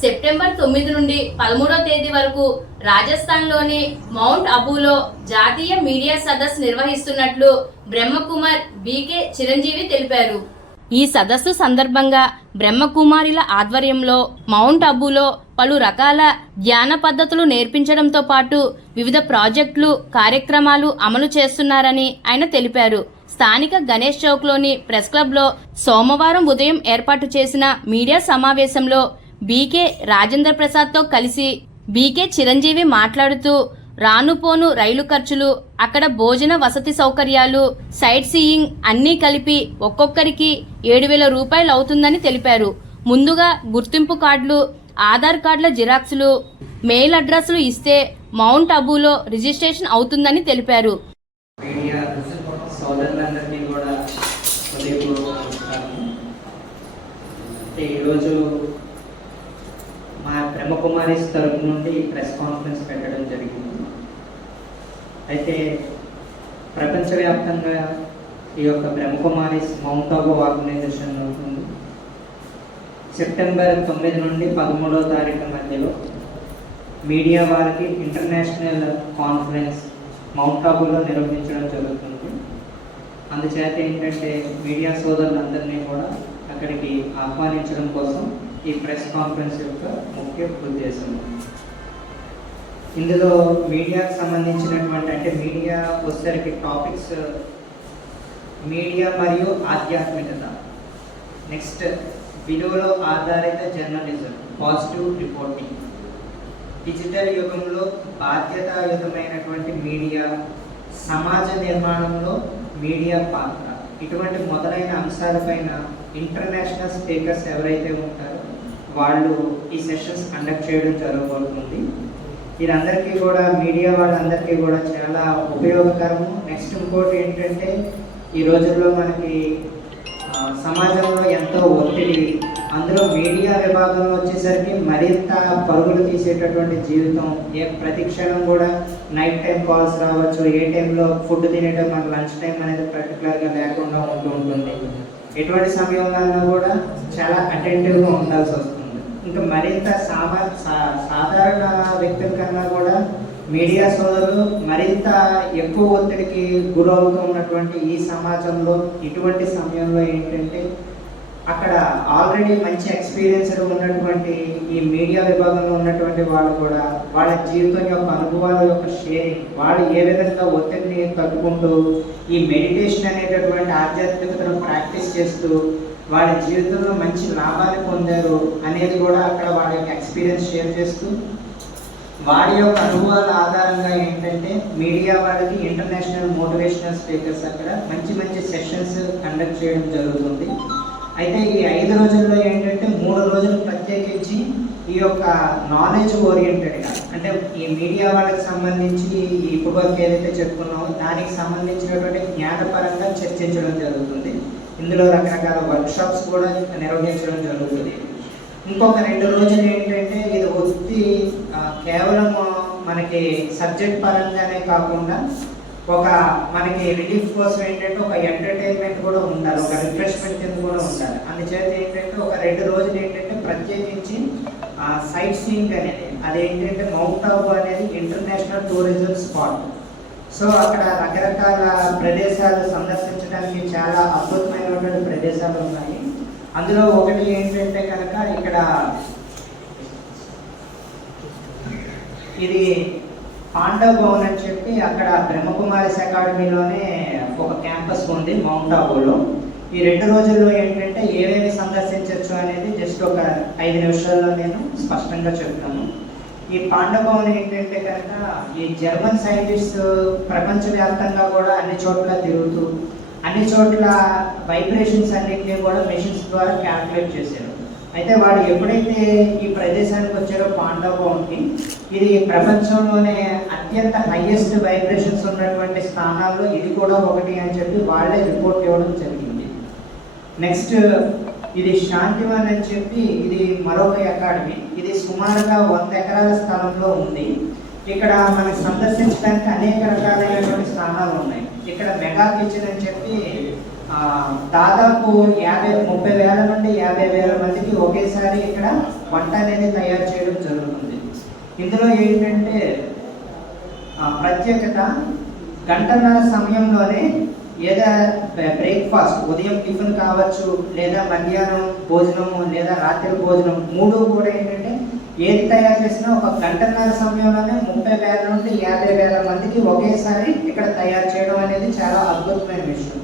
September 9 నుండి 13వ తేదీ వరకు రాజస్థాన్లోని మౌంట్ అబూలో జాతీయ మీడియా సదస్సు నిర్వహిస్తున్నట్లు బ్రహ్మకుమార్ బీకే చిరంజీవి తెలిపారు. ఈ సదస్సు సందర్భంగా బ్రహ్మకుమారిల ఆధ్వర్యంలో మౌంట్ అబూలో పలు రకాల ధ్యాన పద్ధతులు నేర్పించడంతో పాటు వివిధ ప్రాజెక్టులు, కార్యక్రమాలు అమలు చేస్తున్నారని ఆయన తెలిపారు. స్థానిక గణేష్ చౌక్లోని ప్రెస్ క్లబ్లో సోమవారం ఉదయం ఏర్పాటు చేసిన మీడియా సమావేశంలో బీకే రాజేంద్ర ప్రసాద్తో కలిసి బీకే చిరంజీవి మాట్లాడుతూ రానుపోను రైలు ఖర్చులు, అక్కడ భోజన వసతి సౌకర్యాలు, సైట్ సీయింగ్ అన్నీ కలిపి ఒక్కొక్కరికి 7,000 రూపాయలు అవుతుందని తెలిపారు. ముందుగా గుర్తింపు కార్డులు, ఆధార్ కార్డుల జిరాక్సులు, మెయిల్ అడ్రస్లు ఇస్తే మౌంట్ అబూలో రిజిస్ట్రేషన్ అవుతుందని తెలిపారు. ఈరోజు మా బ్రహ్మకుమారీస్ తరఫు నుండి ప్రెస్ కాన్ఫరెన్స్ పెట్టడం జరిగింది. అయితే ప్రపంచవ్యాప్తంగా ఈ యొక్క బ్రహ్మకుమారీస్ మౌంట్ అబూ ఆర్గనైజేషన్ ఉంటుంది. సెప్టెంబర్ 9 నుండి 13వ తారీఖు మధ్యలో మీడియా వారికి ఇంటర్నేషనల్ కాన్ఫరెన్స్ మౌంట్ అబూలో నిర్వహించడం జరుగుతుంది. అందుచేత ఏంటంటే మీడియా సోదరులందరినీ కూడా అక్కడికి ఆహ్వానించడం కోసం ఈ ప్రెస్ కాన్ఫరెన్స్ యొక్క ముఖ్య ఉద్దేశం. ఇందులో మీడియాకు సంబంధించినటువంటి అంటే మీడియా వచ్చేసరికి టాపిక్స్ మీడియా మరియు ఆధ్యాత్మికత, నెక్స్ట్ విలువలో ఆధారిత జర్నలిజం, పాజిటివ్ రిపోర్టింగ్, డిజిటల్ యుగంలో బాధ్యతాయుతమైనటువంటి మీడియా, సమాజ నిర్మాణంలో మీడియా పాత్ర, ఇటువంటి మొదలైన అంశాలపైన ఇంటర్నేషనల్ స్పీకర్స్ ఎవరైతే ఉంటారో వాళ్ళు ఈ సెషన్స్ కండక్ట్ చేయడం జరగబోతుంది. వీరందరికీ కూడా మీడియా వాళ్ళందరికీ కూడా చాలా ఉపయోగకరము. నెక్స్ట్ ఇంకోటి ఏంటంటే ఈ రోజుల్లో మనకి సమాజంలో ఎంతో ఒత్తిడి, అందులో మీడియా విభాగంలో వచ్చేసరికి మరింత పరుగులు తీసేటటువంటి జీవితం. ప్రతి క్షణం కూడా నైట్ టైం కాల్స్ రావచ్చు, ఏ టైంలో ఫుడ్ తినేటప్పుడు మనకు లంచ్ టైం అనేది పర్టికులర్గా లేకుండా ఉంటుంది. ఎటువంటి సమయంలో కూడా చాలా అటెంటివ్గా ఉండాల్సి వస్తుంది. ఇంకా మరింత సాధారణ వ్యక్తుల కన్నా కూడా మీడియా సోదరులు మరింత ఎక్కువ ఒత్తిడికి గురవుతూ ఉన్నటువంటి ఈ సమాజంలో ఇటువంటి సమయంలో ఏంటంటే అక్కడ ఆల్రెడీ మంచి ఎక్స్పీరియన్స్డ్ ఉన్నటువంటి ఈ మీడియా విభాగంలో ఉన్నటువంటి వాళ్ళు కూడా వాళ్ళ జీవితం యొక్క అనుభవాల యొక్క షేరింగ్, వాళ్ళు ఏ విధంగా ఒత్తిడిని తట్టుకుంటూ ఈ మెడిటేషన్ అనేటటువంటి ఆధ్యాత్మికతను ప్రాక్టీస్ చేస్తూ వాళ్ళ జీవితంలో మంచి లాభాలు పొందారు అనేది కూడా అక్కడ వాళ్ళ యొక్క ఎక్స్పీరియన్స్ షేర్ చేస్తూ వారి యొక్క అనుభవాల ఆధారంగా ఏంటంటే మీడియా వాళ్ళకి ఇంటర్నేషనల్ మోటివేషనల్ స్పీకర్స్ అక్కడ మంచి మంచి సెషన్స్ కండక్ట్ చేయడం జరుగుతుంది. అయితే ఈ 5 రోజుల్లో ఏంటంటే 3 రోజులు ప్రత్యేకించి ఈ యొక్క నాలెడ్జ్ ఓరియంటెడ్గా అంటే ఈ మీడియా వాళ్ళకి సంబంధించి ఇప్పుడు వరకు ఏదైతే చెప్పుకున్నామో దానికి సంబంధించినటువంటి జ్ఞానపరంగా చర్చించడం జరుగుతుంది. ఇందులో రకరకాల వర్క్షాప్స్ కూడా నిర్వహించడం జరుగుతుంది. ఇంకొక 2 రోజులు ఏంటంటే ఇది కేవలం మనకి సబ్జెక్ట్ పరంగానే కాకుండా ఒక మనకి రిలీఫ్ కోసం ఏంటంటే ఒక ఎంటర్టైన్మెంట్ కూడా ఉండాలి, ఒక రిఫ్రెష్మెంట్ కింద కూడా ఉండాలి. అందుచేత ఏంటంటే ఒక 2 రోజులు ఏంటంటే ప్రత్యేకించి సైట్ సీయింగ్ అనేది అదేంటంటే మౌంట్ అబూ అనేది ఇంటర్నేషనల్ టూరిజం స్పాట్. సో అక్కడ రకరకాల ప్రదేశాలు సందర్శించడానికి చాలా అద్భుతమైనటువంటి ప్రదేశాలు ఉన్నాయి. అందులో ఒకటి ఏంటంటే కనుక ఇక్కడ ఇది పాండవ్ భవన్ అని చెప్పి అక్కడ బ్రహ్మకుమారీస్ అకాడమీలోనే ఒక క్యాంపస్ ఉంది మౌంట్ అబూలో. ఈ 2 రోజుల్లో ఏంటంటే ఏవేవి సందర్శించవచ్చు అనేది జస్ట్ ఒక 5 నిమిషాల్లో నేను స్పష్టంగా చెప్తాను. ఈ పాండవ్ భవన్ ఏంటంటే కనుక ఈ జర్మన్ సైంటిస్ట్ ప్రపంచవ్యాప్తంగా కూడా అన్ని చోట్ల తిరుగుతూ అన్ని చోట్ల వైబ్రేషన్స్ అన్నింటినీ కూడా మెషిన్స్ ద్వారా క్యాల్కులేట్ చేశారు. అయితే వాడు ఎప్పుడైతే ఈ ప్రదేశానికి వచ్చారో పాండవ్ భవన్కి, ఇది ప్రపంచంలోనే అత్యంత హైయెస్ట్ వైబ్రేషన్స్ ఉన్నటువంటి స్థానాల్లో ఇది కూడా ఒకటి అని చెప్పి వాళ్ళే రిపోర్ట్ ఇవ్వడం జరిగింది. నెక్స్ట్ ఇది శాంతివన్ అని చెప్పి ఇది మరొక అకాడమీ. ఇది సుమారుగా 100 ఎకరాల స్థలంలో ఉంది. ఇక్కడ మనకి సందర్శించడానికి అనేక రకాలైనటువంటి స్థానాలు ఉన్నాయి. ఇక్కడ మెగా కిచెన్ అని చెప్పి దాదాపు 30,000 నుండి 50,000 మందికి ఒకేసారి ఇక్కడ వంట అనేది తయారు చేయడం జరుగుతుంది. ఇందులో ఏంటంటే ప్రత్యేకత, గంటన్నర సమయంలోనే ఏదో బ్రేక్ఫాస్ట్, ఉదయం టిఫిన్ కావచ్చు, లేదా మధ్యాహ్నం భోజనం, లేదా రాత్రి భోజనం, 3 కూడా ఏంటంటే ఏది తయారు చేసినా ఒక గంటన్నర సమయంలోనే 30,000 నుండి 50,000 మందికి ఒకేసారి ఇక్కడ తయారు చేయడం అనేది చాలా అద్భుతమైన విషయం.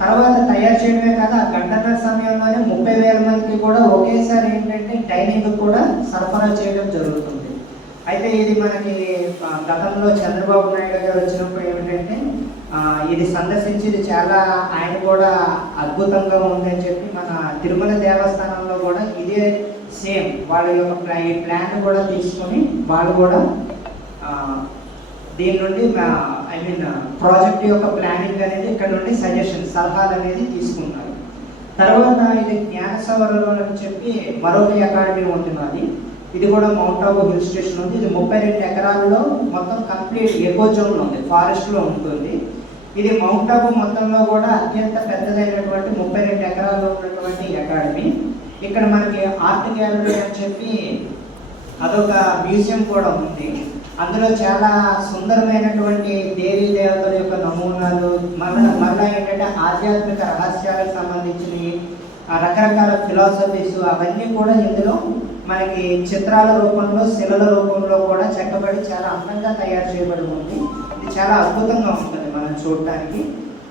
తర్వాత తయారు చేయడమే కాదు, ఆ గంటన్నర సమయంలోనే 30,000 మందికి కూడా ఒకేసారి ఏంటంటే డైనింగ్ కూడా సరఫరా చేయడం జరుగుతుంది. అయితే ఇది మనకి గతంలో చంద్రబాబు నాయుడు గారు వచ్చినప్పుడు ఏమిటంటే ఇది సందర్శించి ఇది చాలా ఆయన కూడా అద్భుతంగా ఉందని చెప్పి మన తిరుమల దేవస్థానంలో కూడా ఇదే సేమ్ వాళ్ళ యొక్క ఈ ప్లాన్ కూడా తీసుకొని వాళ్ళు కూడా దీని నుండి ప్రాజెక్ట్ యొక్క ప్లానింగ్ అనేది ఇక్కడ నుండి సలహాలు అనేది తీసుకుంటారు. తర్వాత ఇది జ్ఞాన సవరలో అని చెప్పి మరొక అకాడమీ ఉంటున్నది. ఇది కూడా మౌంట్ ఆబూ హిల్ స్టేషన్ ఉంది. ఇది 32 ఎకరాల్లో మొత్తం కంప్లీట్ ఎకో జోన్ ఉంది, ఫారెస్ట్ లో ఉంటుంది. ఇది మౌంట్ ఆబూ మొత్తంలో కూడా అత్యంత పెద్దదైనటువంటి 32 ఎకరాల్లో ఉన్నటువంటి అకాడమీ. ఇక్కడ మనకి ఆర్ట్ గ్యాలరీ అని చెప్పి అదొక మ్యూజియం కూడా ఉంది. అందులో చాలా సుందరమైనటువంటి దేవీ దేవతల యొక్క నమూనాలు, మళ్ళా ఏంటంటే ఆధ్యాత్మిక రహస్యాలకు సంబంధించినవి, రకరకాల ఫిలాసఫీస్ అవన్నీ కూడా ఇందులో మనకి చిత్రాల రూపంలో, శిలల రూపంలో కూడా చెక్కబడి చాలా అందంగా తయారు చేయబడి ఉంది. ఇది చాలా అద్భుతంగా ఉంటుంది మనం చూడటానికి.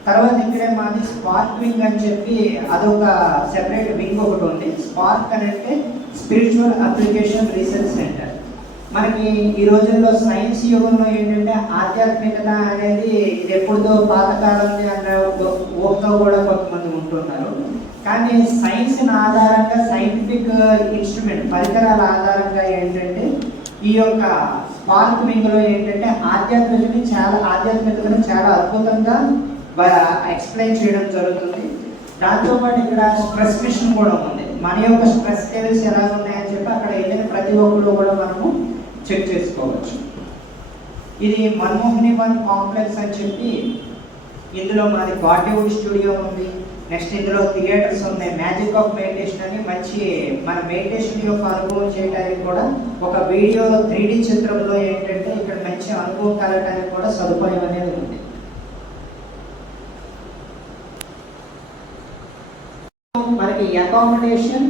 తర్వాత ఇక్కడే మాది స్పార్క్ వింగ్ అని చెప్పి అదొక సెపరేట్ వింగ్ ఒకటి ఉంది. స్పార్క్ అని అంటే స్పిరిచువల్ అప్లికేషన్ రీసెర్చ్ సెంటర్. మనకి ఈ రోజుల్లో సైన్స్ యుగంలో ఏంటంటే ఆధ్యాత్మికత అనేది ఇది ఎప్పుడుదో పాతకాలంలో అన్న ఊహతో కూడా కొంతమంది ఉంటున్నారు. కానీ సైన్స్ ఆధారంగా, సైంటిఫిక్ ఇన్స్ట్రుమెంట్ పరికరాల ఆధారంగా ఏంటంటే ఈ యొక్క స్పార్క్ వింగ్ లో ఏంటంటే ఆధ్యాత్మికతను చాలా అద్భుతంగా ఎక్స్ప్లెయిన్ చేయడం జరుగుతుంది. దాంతోపాటు ఇక్కడ స్ట్రెస్ మిషన్ కూడా ఉంది. మన యొక్క స్ట్రెస్ లెవెల్స్ ఎలా ఉన్నాయని చెప్పి అక్కడ వెళ్ళిన ప్రతి ఒక్కరు కూడా మనము చెక్ చేసుకోవచ్చు. ఇది మన్మోహిని వన్ కాంప్లెక్స్ అని చెప్పి ఇందులో మాది బాలీవుడ్ స్టూడియో ఉంది. నెక్స్ట్ ఇందులో థియేటర్స్ ఉన్నాయి. మ్యాజిక్ ఆఫ్ మెడిటేషన్ అని మంచి మన మెడిటేషన్ యొక్క అనుభవం చేయడానికి కూడా ఒక వీడియో 3D చిత్రంలో ఏంటంటే ఇక్కడ మంచి అనుభవం కలగడానికి కూడా సదుపాయం అనేది ఉంది. మనకి అకామిడేషన్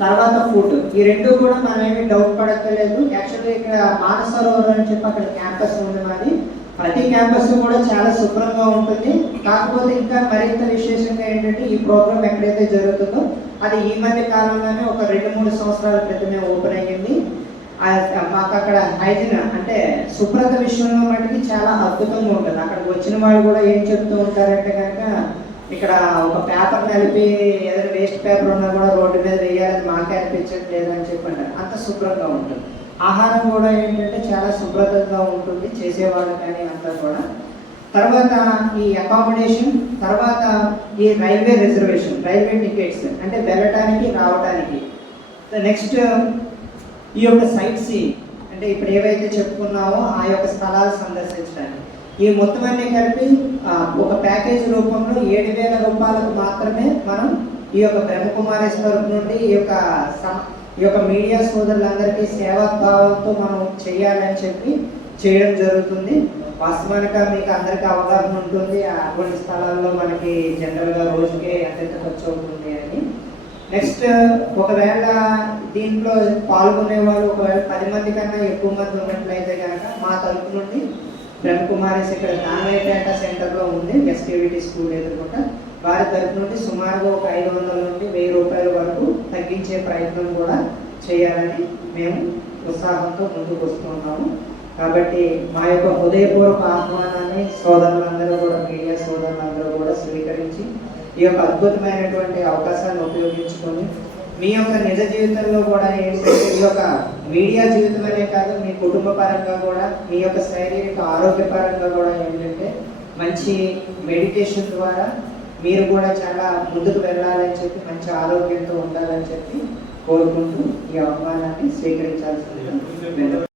తర్వాత ఫుడ్, ఈ రెండు కూడా మనం ఏమీ డౌట్ పడక్కర్లేదు. యాక్చువల్లీ ఇక్కడ మానసరోవర్ అని చెప్పి అక్కడ క్యాంపస్ ఉంది మాది. ప్రతి క్యాంపస్ కూడా చాలా శుభ్రంగా ఉంటుంది. కాకపోతే ఇంకా మరింత విశేషంగా ఏంటంటే ఈ ప్రోగ్రామ్ ఎక్కడైతే జరుగుతుందో అది ఈ మధ్య కాలంలోనే ఒక 2-3 సంవత్సరాల క్రితమే ఓపెన్ అయ్యింది. మాకు అక్కడ హైజీన్ అంటే శుభ్రత విషయంలో మటుకి చాలా అద్భుతంగా ఉంటుంది. అక్కడికి వచ్చిన వాళ్ళు కూడా ఏం చెప్తూ ఉంటారంటే కనుక ఇక్కడ ఒక పేపర్ నలిపి ఏదైనా వేస్ట్ పేపర్ ఉన్నా కూడా రోడ్డు మీద వేయాలని మాకే అనిపించట్లేదు అని చెప్పండి. అంత శుభ్రంగా ఉంటుంది. ఆహారం కూడా ఏంటంటే చాలా శుభ్రతంగా ఉంటుంది చేసేవాళ్ళు కానీ అంతా కూడా. తర్వాత ఈ అకామిడేషన్, తర్వాత ఈ రైల్వే రిజర్వేషన్, రైల్వే టికెట్స్ అంటే వెళ్ళటానికి రావటానికి. నెక్స్ట్ ఈ యొక్క సైట్ సీయింగ్ అంటే ఇప్పుడు ఏవైతే చెప్పుకున్నామో ఆ యొక్క స్థలాలు సందర్శించడానికి. ఈ మొత్తం అన్ని కలిపి ఒక ప్యాకేజ్ రూపంలో 7,000 రూపాయలకు మాత్రమే మనం ఈ యొక్క బ్రహ్మకుమారేశ్వరం నుండి ఈ యొక్క మీడియా సోదరులందరికీ సేవాభావంతో మనం చేయాలని చెప్పి చేయడం జరుగుతుంది. వాస్తవానికి మీకు అందరికీ అవగాహన ఉంటుంది అటువంటి స్థలాల్లో మనకి జనరల్గా రోజుకే ఎంత ఖర్చు అవుతుంది అని. నెక్స్ట్ ఒకవేళ దీంట్లో పాల్గొనే వాళ్ళు ఒకవేళ 10 మంది కన్నా ఎక్కువ మంది ఉన్నట్లయితే కనుక మా తరపు నుండి బ్రహ్మకుమారేశ్వరం ఇక్కడ నాన్వై డేటా సెంటర్లో ఉంది, ఎస్టీవిటీ స్కూల్ ఎదుర్కొంటా, వారి తరపు నుండి సుమారుగా ఒక 500 నుండి 1000 రూపాయల వరకు తగ్గించే ప్రయత్నం కూడా చేయాలని మేము ఉత్సాహంతో ముందుకు వస్తున్నాము. కాబట్టి మా యొక్క హృదయపూర్వక ఆహ్వానాన్ని సోదరులందరూ కూడా, మీడియా సోదరులందరూ కూడా స్వీకరించి ఈ యొక్క అద్భుతమైనటువంటి అవకాశాన్ని ఉపయోగించుకొని మీ యొక్క నిజ జీవితంలో కూడా ఏంటంటే ఈ యొక్క మీడియా జీవితం అనే కాదు, మీ కుటుంబ పరంగా కూడా, మీ యొక్క శారీరక ఆరోగ్యపరంగా కూడా ఏంటంటే మంచి మెడిటేషన్ ద్వారా మీరు కూడా చాలా ముందుకు వెళ్ళాలని చెప్పి మంచి ఆరోగ్యంతో ఉండాలని చెప్పి కోరుకుంటూ ఈ ఆహ్వానాన్ని స్వీకరించాల్సిందిగా